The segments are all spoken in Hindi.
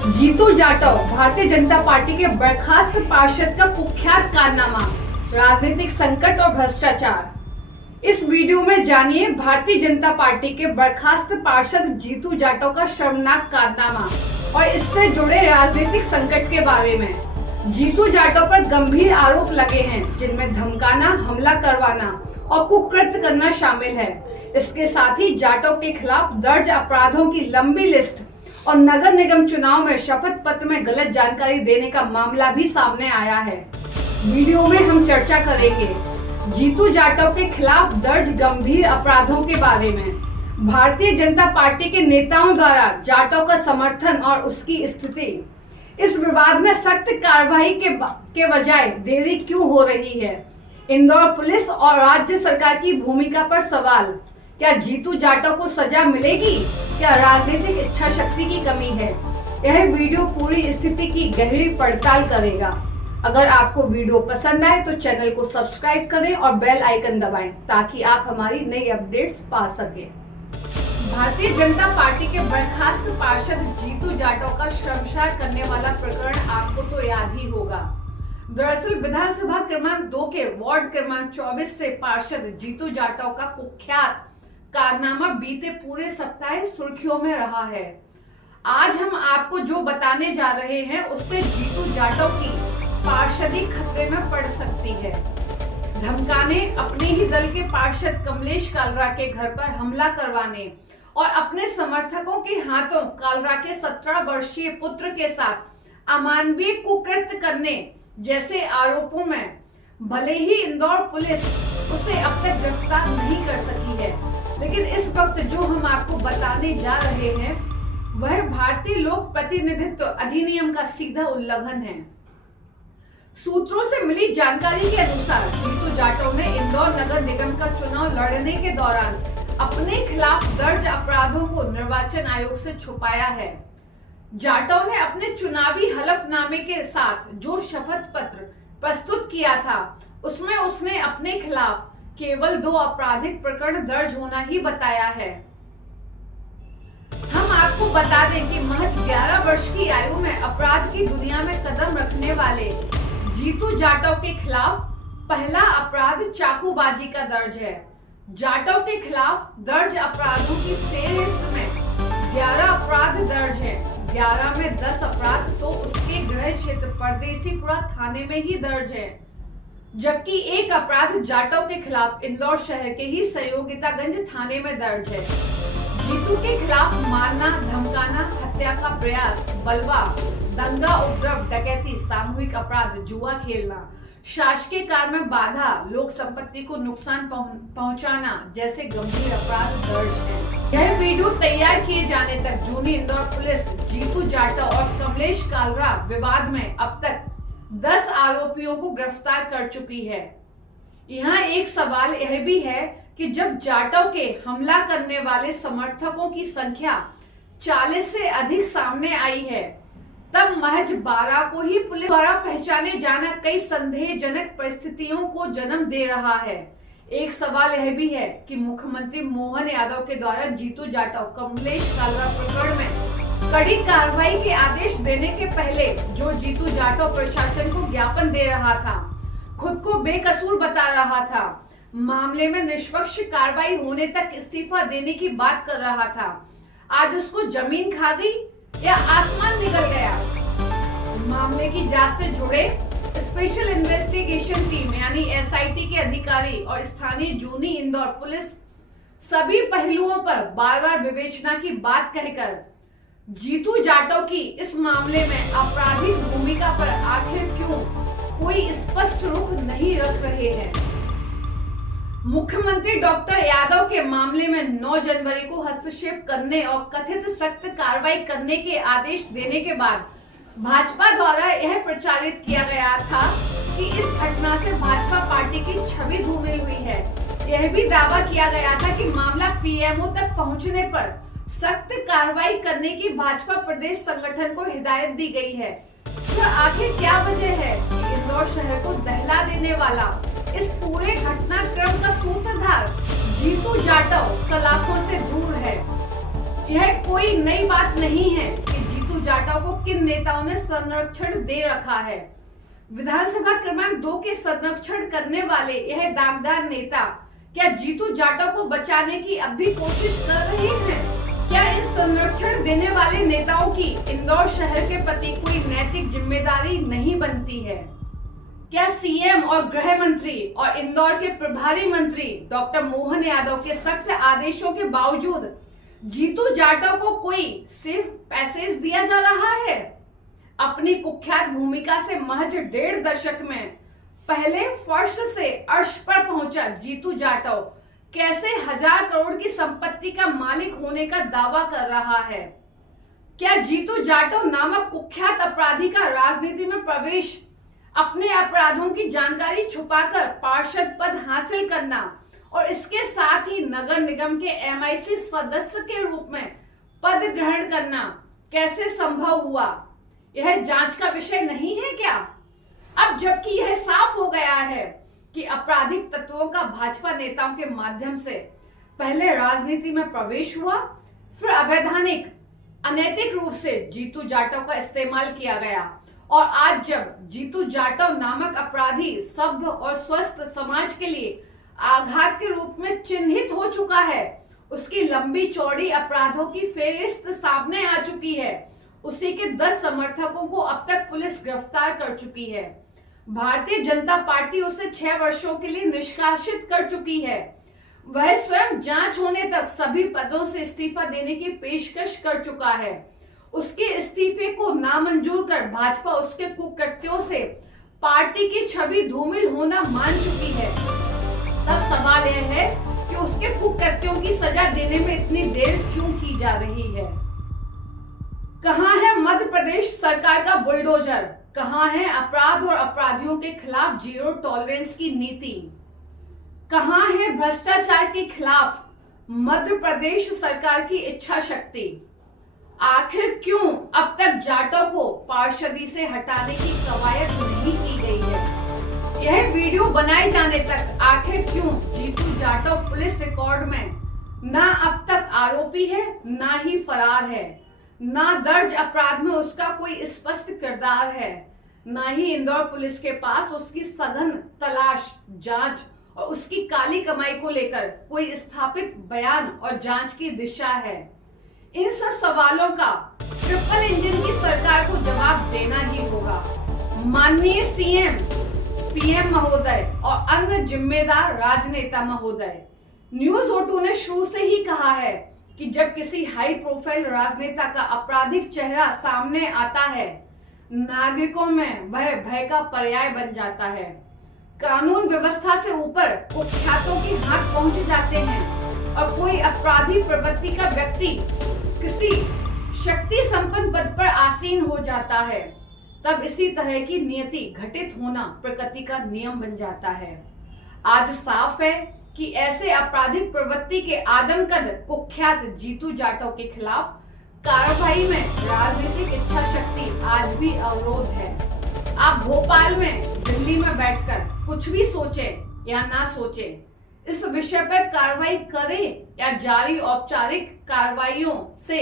जीतू जाटव भारतीय जनता पार्टी के बर्खास्त पार्षद का कुख्यात कारनामा, राजनीतिक संकट और भ्रष्टाचार। इस वीडियो में जानिए भारतीय जनता पार्टी के बर्खास्त पार्षद जीतू जाटव का शर्मनाक कारनामा और इससे जुड़े राजनीतिक संकट के बारे में। जीतू जाटव पर गंभीर आरोप लगे हैं, जिनमें धमकाना, हमला करवाना और कुकृत्य करना शामिल है। इसके साथ ही जाटव के खिलाफ दर्ज अपराधों की लंबी लिस्ट और नगर निगम चुनाव में शपथ पत्र में गलत जानकारी देने का मामला भी सामने आया है। वीडियो में हम चर्चा करेंगे जीतू जाटव के खिलाफ दर्ज गंभीर अपराधों के बारे में, भारतीय जनता पार्टी के नेताओं द्वारा जाटव का समर्थन और उसकी स्थिति, इस विवाद में सख्त कार्रवाई के बजाय देरी क्यों हो रही है, इंदौर पुलिस और राज्य सरकार की भूमिका पर सवाल, क्या जीतू जाटव को सजा मिलेगी, क्या राजनीतिक इच्छा शक्ति की कमी है। यह वीडियो पूरी स्थिति की गहरी पड़ताल करेगा। अगर आपको वीडियो पसंद आए तो चैनल को सब्सक्राइब करें और बेल आइकन दबाएं ताकि आप हमारी नई अपडेट्स पा सकें। भारतीय जनता पार्टी के बर्खास्त पार्षद जीतू जाटव का शर्मसार करने वाला प्रकरण आपको तो याद ही होगा। दरअसल विधानसभा क्रमांक 2 के वार्ड क्रमांक 24 से पार्षद जीतू जाटव का कुख्यात कारनामा बीते पूरे सप्ताह सुर्खियों में रहा है। आज हम आपको जो बताने जा रहे हैं उससे जीतू जाटव की पार्षदी खतरे में पड़ सकती है। धमकाने, अपने ही दल के पार्षद कमलेश कालरा के घर पर हमला करवाने और अपने समर्थकों के हाथों कालरा के 17 वर्षीय पुत्र के साथ अमानवीय कुकृत्य करने जैसे आरोपों में भले ही इंदौर पुलिस उसे अब तक गिरफ्तार नहीं कर सकी है, लेकिन इस वक्त जो हम आपको बताने जा रहे हैं वह भारतीय लोक प्रतिनिधित्व अधिनियम का सीधा उल्लंघन है। सूत्रों से मिली जानकारी के अनुसार जीतू जाटव ने इंदौर नगर निगम का चुनाव लड़ने के दौरान अपने खिलाफ दर्ज अपराधों को निर्वाचन आयोग से छुपाया है। जाटव ने अपने चुनावी हलफनामे के साथ जो शपथ पत्र प्रस्तुत किया था उसमें उसने अपने खिलाफ केवल 2 आपराधिक प्रकरण दर्ज होना ही बताया है। हम आपको बता दें कि महज 11 वर्ष की आयु में अपराध की दुनिया में कदम रखने वाले जीतू जाटव के खिलाफ पहला अपराध चाकूबाजी का दर्ज है। जाटव के खिलाफ दर्ज अपराधों की फेहरिस्त में 11 अपराध दर्ज है। 11 में 10 अपराध तो उसके गृह क्षेत्र परदेसीपुरा थाने में ही दर्ज है, जबकि एक अपराध जाटव के खिलाफ इंदौर शहर के ही सहयोगितागंज थाने में दर्ज है। जीतू के खिलाफ मारना, धमकाना, हत्या का प्रयास, बलवा, दंगा, उपद्रव, डकैती, सामूहिक अपराध, जुआ खेलना, शासकीय कार्य में बाधा, लोक संपत्ति को नुकसान पहुंचाना जैसे गंभीर अपराध दर्ज है। यह वीडियो तैयार किए जाने तक जूनी इंदौर पुलिस जीतू जाटव और कमलेश कालरा विवाद में अब तक 10 आरोपियों को गिरफ्तार कर चुकी है। यहाँ एक सवाल यह भी है कि जब जाटव के हमला करने वाले समर्थकों की संख्या 40 से अधिक सामने आई है, तब महज 12 को ही पुलिस द्वारा पहचाने जाना कई संदेहजनक परिस्थितियों को जन्म दे रहा है। एक सवाल यह भी है कि मुख्यमंत्री मोहन यादव के द्वारा जीतू जाटव कमलेश कालरा प्रकरण में कड़ी कार्रवाई के आदेश देने के पहले जो जीतू जाटव प्रशासन को ज्ञापन दे रहा था, खुद को बेकसूर बता रहा था, मामले में निष्पक्ष कार्रवाई होने तक इस्तीफा देने की बात कर रहा था, आज उसको जमीन खा गई या आसमान निकल गया। मामले की जांच से जुड़े स्पेशल इन्वेस्टिगेशन टीम यानी SIT के अधिकारी और स्थानीय जूनी इंदौर पुलिस सभी पहलुओं पर बार बार विवेचना की बात कहकर जीतू जाटव की इस मामले में आपराधिक भूमिका पर आखिर क्यों कोई स्पष्ट रुख नहीं रख रहे हैं। मुख्यमंत्री डॉक्टर यादव के मामले में 9 जनवरी को हस्तक्षेप करने और कथित सख्त कार्रवाई करने के आदेश देने के बाद भाजपा द्वारा यह प्रचारित किया गया था कि इस घटना से भाजपा पार्टी की छवि धूमिल हुई है। यह भी दावा किया गया था कि मामला PMO तक पहुंचने पर सख्त कार्रवाई करने की भाजपा प्रदेश संगठन को हिदायत दी गई है। तो आखिर क्या वजह है कि इंदौर शहर को दहला देने वाला इस पूरे घटनाक्रम का सूत्रधार जीतू जाटव सलाखों से दूर है। यह कोई नई बात नहीं है कि जीतू जाटव को किन नेताओं ने संरक्षण दे रखा है। विधानसभा क्रमांक 2 के संरक्षण करने वाले यह दागदार नेता क्या जीतू जाटव को बचाने की अब भी कोशिश कर रहे हैं? क्या इस संरक्षण देने वाले नेताओं की इंदौर शहर के प्रति कोई नैतिक जिम्मेदारी नहीं बनती है? क्या सीएम और गृह मंत्री और इंदौर के प्रभारी मंत्री डॉक्टर मोहन यादव के सख्त आदेशों के बावजूद जीतू जाटव को कोई सिर्फ पैसेज दिया जा रहा है? अपनी कुख्यात भूमिका से महज 1.5 दशक में पहले फर्श से अर्श पर पहुंचा जीतू जाटव कैसे 1000 करोड़ की संपत्ति का मालिक होने का दावा कर रहा है? क्या जीतू जाटव नामक कुख्यात अपराधी का राजनीति में प्रवेश अपने अपराधों की जानकारी छुपाकर पार्षद पद हासिल करना और इसके साथ ही नगर निगम के एमआईसी सदस्य के रूप में पद ग्रहण करना कैसे संभव हुआ? यह जांच का विषय नहीं है क्या? अब जबकि यह साफ हो गया है कि आपराधिक तत्वों का भाजपा नेताओं के माध्यम से पहले राजनीति में प्रवेश हुआ, फिर अवैधानिक अनैतिक रूप से जीतू जाटव का इस्तेमाल किया गया और आज जब जीतू जाटव नामक अपराधी सभ्य और स्वस्थ समाज के लिए आघात के रूप में चिन्हित हो चुका है, उसकी लंबी चौड़ी अपराधों की फेहरिस्त सामने आ चुकी है। उसी के 10 समर्थकों को अब तक पुलिस गिरफ्तार कर चुकी है। भारतीय जनता पार्टी उसे 6 वर्षों के लिए निष्कासित कर चुकी है। वह स्वयं जांच होने तक सभी पदों से इस्तीफा देने की पेशकश कर चुका है। उसके इस्तीफे को नामंजूर कर भाजपा उसके कुकृत्यों से पार्टी की छवि धूमिल होना मान चुकी है। तब सवाल यह है कि उसके कुकृत्यों की सजा देने में इतनी देर क्यों की जा रही है? कहां है मध्य प्रदेश सरकार का बुलडोजर? कहां है अपराध और अपराधियों के खिलाफ जीरो टॉलरेंस की नीति? कहां है भ्रष्टाचार के खिलाफ मध्य प्रदेश सरकार की इच्छा शक्ति? आखिर क्यों अब तक जाटव को पार्षदी से हटाने की कवायद नहीं की गई है? यह वीडियो बनाए जाने तक आखिर क्यों जीतू जाटव पुलिस रिकॉर्ड में ना अब तक आरोपी है, ना ही फरार है, ना दर्ज अपराध में उसका कोई स्पष्ट किरदार है, ना ही इंदौर पुलिस के पास उसकी सघन तलाश, जांच और उसकी काली कमाई को लेकर कोई स्थापित बयान और जांच की दिशा है? इन सब सवालों का ट्रिपल इंजन की सरकार को जवाब देना ही होगा। माननीय सीएम, पीएम महोदय और अन्य जिम्मेदार राजनेता महोदय, न्यूज O2 ने शुरू से ही कहा है कि जब किसी हाई प्रोफाइल राजनेता का आपराधिक चेहरा सामने आता है, नागरिकों में वह भय का पर्याय बन जाता है। कानून व्यवस्था से ऊपर कुख्यातों के हाथ पहुंच जाते हैं और कोई अपराधी प्रवृत्ति का व्यक्ति किसी शक्ति संपन्न पद पर आसीन हो जाता है, तब इसी तरह की नियति घटित होना प्रकृति का नियम बन जाता है। आज साफ है कि ऐसे आपराधिक प्रवृत्ति के आदमकद कुख्यात जीतू जाटव के खिलाफ कार्रवाई में राजनीतिक इच्छा शक्ति आज भी अवरोध है। आप भोपाल में, दिल्ली में बैठकर कुछ भी सोचे या ना सोचे, इस विषय पर कार्रवाई करें या जारी औपचारिक कार्रवाइयों से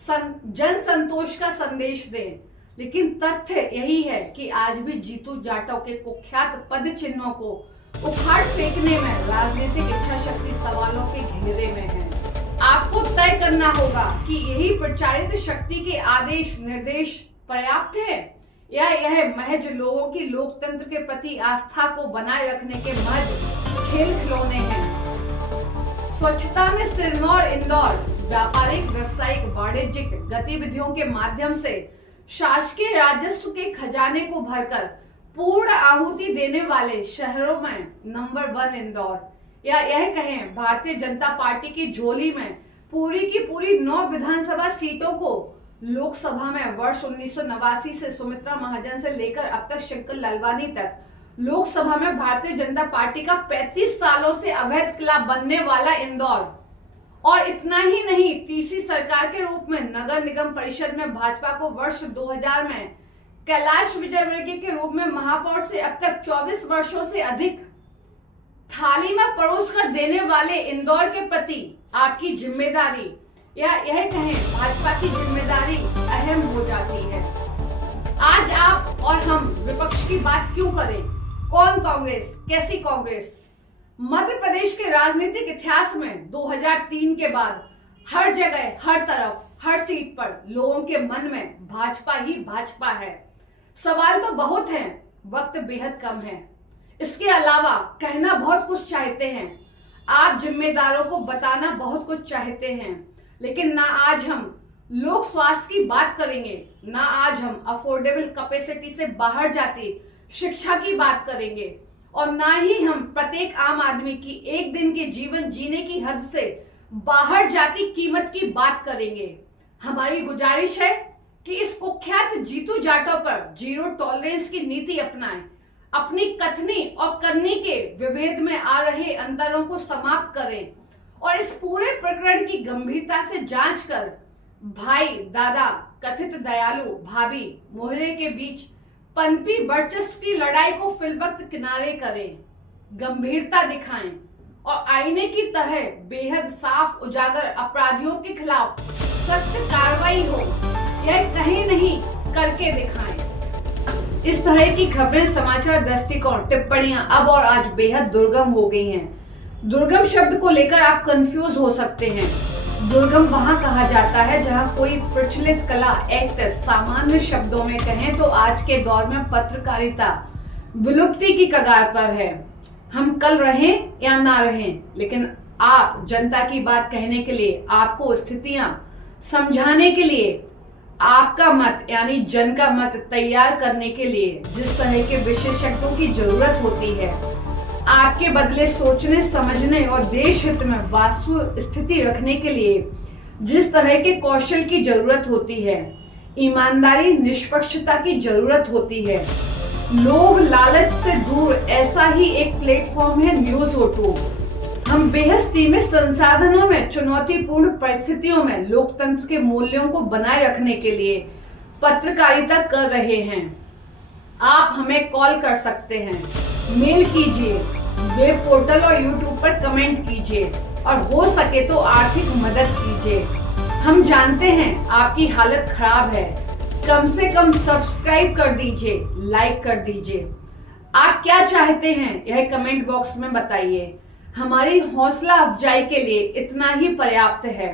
जन संतोष का संदेश दें, लेकिन तथ्य यही है कि आज भी जीतू जाटव के कुख्यात पद चिन्हों को उखाड़ फेंकने में राजनीतिक इच्छा शक्ति सवालों के घेरे में है। आपको तय करना होगा कि यही प्रचारित शक्ति के आदेश निर्देश पर्याप्त है या यह महज लोगों की लोकतंत्र के प्रति आस्था को बनाए रखने के महज खेल खिलौने हैं। स्वच्छता में सिरमौर इंदौर व्यापारिक, व्यवसायिक, वाणिज्यिक गतिविधियों के माध्यम से शासकीय राजस्व के खजाने को भरकर पूर्ण आहुति देने वाले शहरों में नंबर 1 इंदौर, या यह कहें भारतीय जनता पार्टी की झोली में पूरी की पूरी 9 विधानसभा सीटों को लोकसभा में वर्ष 1989 से सुमित्रा महाजन से लेकर अब तक शंकर लालवानी तक लोकसभा में भारतीय जनता पार्टी का 35 सालों से अवैध किला बनने वाला इंदौर, और इतना ही नहीं, तीसरी सरकार के रूप में नगर निगम परिषद में भाजपा को वर्ष 2000 में कैलाश विजयवर्गीय के रूप में महापौर से अब तक 24 वर्षों से अधिक थाली में परोस कर देने वाले इंदौर के प्रति आपकी जिम्मेदारी, या यह कहें भाजपा की जिम्मेदारी अहम हो जाती है। और हम विपक्ष की बात क्यों करें? कौन कांग्रेस, कैसी कांग्रेस? मध्य प्रदेश के राजनीतिक इतिहास में 2003 के बाद हर जगह, हर तरफ, हर सीट पर लोगों के मन में भाजपा ही भाजपा है। सवाल तो बहुत हैं, वक्त बेहद कम है। इसके अलावा कहना बहुत कुछ चाहते हैं, आप जिम्मेदारों को बताना बहुत कुछ चाहते हैं, लेकिन ना आज हम लोक स्वास्थ्य की बात करेंगे, ना आज हम अफोर्डेबल कैपेसिटी से बाहर जाती शिक्षा की बात करेंगे, और ना ही हम प्रत्येक आम आदमी की एक दिन के जीवन जीने की हद से बाहर जाती कीमत की बात करेंगे। हमारी गुजारिश है कि इस कुख्यात जीतू जाटों पर जीरो टॉलरेंस की नीति अपनाएं, अपनी कथनी और करनी के विभेद में आ रहे अंतरों को समाप्त करें और इस पूरे प्रकरण की गंभीरता से जांच कर भाई, दादा, कथित दयालु, भाभी, मोहरे के बीच पनपी वर्चस्व की लड़ाई को फिलवक्त किनारे करें, गंभीरता दिखाएं और आईने की तरह बेहद साफ उजागर अपराधियों के खिलाफ सख्त कार्रवाई हो, यह कहीं नहीं करके दिखाएं। इस तरह की खबरें, समाचार, दृष्टिकोण, टिप्पणियां अब और आज बेहद दुर्गम हो गई हैं। दुर्गम शब्द को लेकर आप कंफ्यूज हो सकते हैं। दुर्गम वहां कहा जाता है जहां कोई प्रचलित कला, एक्ट, सामान्य शब्दों में कहें तो आज के दौर में पत्रकारिता विलुप्ति की कगार पर है। हम कल रहें या ना रहें, लेकिन आप जनता की बात कहने के लिए, आपको स्थितियां समझाने के लिए, आपका मत यानी जन का मत तैयार करने के लिए जिस तरह के विशेषज्ञों की जरूरत होती है, आपके बदले सोचने, समझने और देश हित में वास्तु स्थिति रखने के लिए जिस तरह के कौशल की जरूरत होती है, ईमानदारी, निष्पक्षता की जरूरत होती है, लोभ लालच से दूर, ऐसा ही एक प्लेटफॉर्म है न्यूज O2। हम बेहद सीमित संसाधनों में, चुनौतीपूर्ण परिस्थितियों में लोकतंत्र के मूल्यों को बनाए रखने के लिए पत्रकारिता कर रहे हैं। आप हमें कॉल कर सकते हैं, मेल कीजिए, वेब पोर्टल और यूट्यूब पर कमेंट कीजिए और हो सके तो आर्थिक मदद कीजिए। हम जानते हैं आपकी हालत खराब है, कम से कम सब्सक्राइब कर दीजिए, लाइक कर दीजिए। आप क्या चाहते हैं यह कमेंट बॉक्स में बताइए। हमारी हौसला अफजाई के लिए इतना ही पर्याप्त है।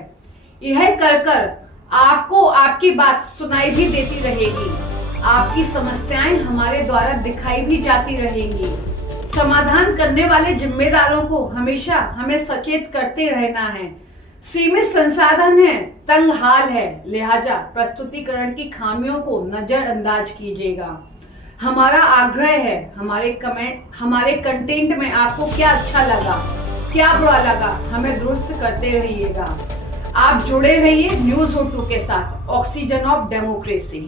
यह कर आपको आपकी बात सुनाई भी देती रहेगी, आपकी समस्याएं हमारे द्वारा दिखाई भी जाती रहेंगी। समाधान करने वाले जिम्मेदारों को हमेशा हमें सचेत करते रहना है। सीमित संसाधन है, तंग हाल है, लिहाजा प्रस्तुतिकरण की खामियों को नजरअंदाज कीजिएगा। हमारा आग्रह है, हमारे कंटेंट में आपको क्या अच्छा लगा, क्या बुरा लगा, हमें दुरुस्त करते रहिएगा। आप जुड़े रहिए न्यूज O2 के साथ, ऑक्सीजन ऑफ डेमोक्रेसी।